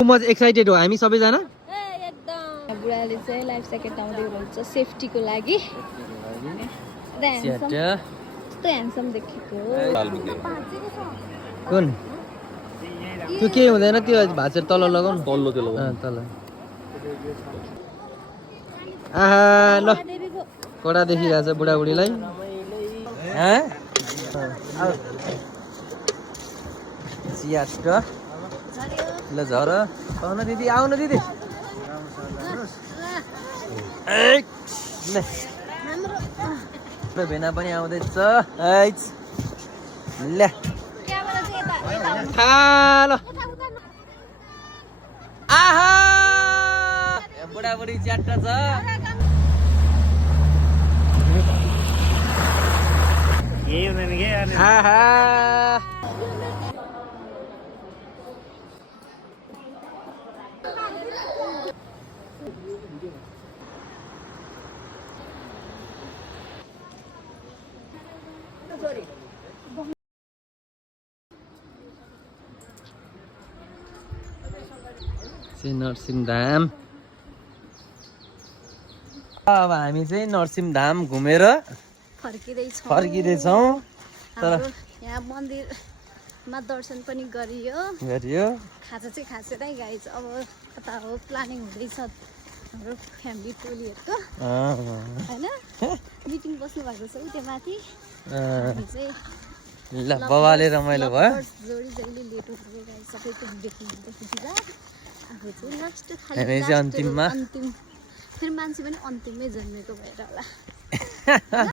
म एक्साइटेड हो हामी सबैजना एकदम बुढाले चाहिँ लाइफ ज्याकेट लाउँदै हुनुहुन्छ सेफ्टीको लागि कस्तो ह्यान्डसम देखेको कुन त्यो के हुँदैन त्यो भाचेर तल लगाउनु तल्लो त्यो लगाउनु तल आहा ल कडा देखिरहेछ बुढाबुढीलाई चियाट ल झर आउन दिदी आउन दिदी ल भेना पनि आउँदैछ ल ल आहा बुढाबुढी च्याट्ट छ आहा नरसिंहधाम अब हामी चाहिँ नरसिंहधाम घुमेर फर्किँदैछौँ तर यहाँ मन्दिरमा दर्शन पनि गरियो खाजा चाहिँ खासेरै गाइज अब कता हो प्लानिङ हुँदैछ हाम्रो फ्यामिली टोलीहरूको होइन मिटिङ बस्नु भएको छ त्यो माथि ल बाबाले रमाइलो भयो जोडी जहिले लेट उठ्दै गाइज सबैको देख्नुहुन्छ खुसीला अब चाहिँ लास्ट अन्तिममा अन्तिम फेरि मान्छे पनि अन्तिममै जन्मेको भएर होला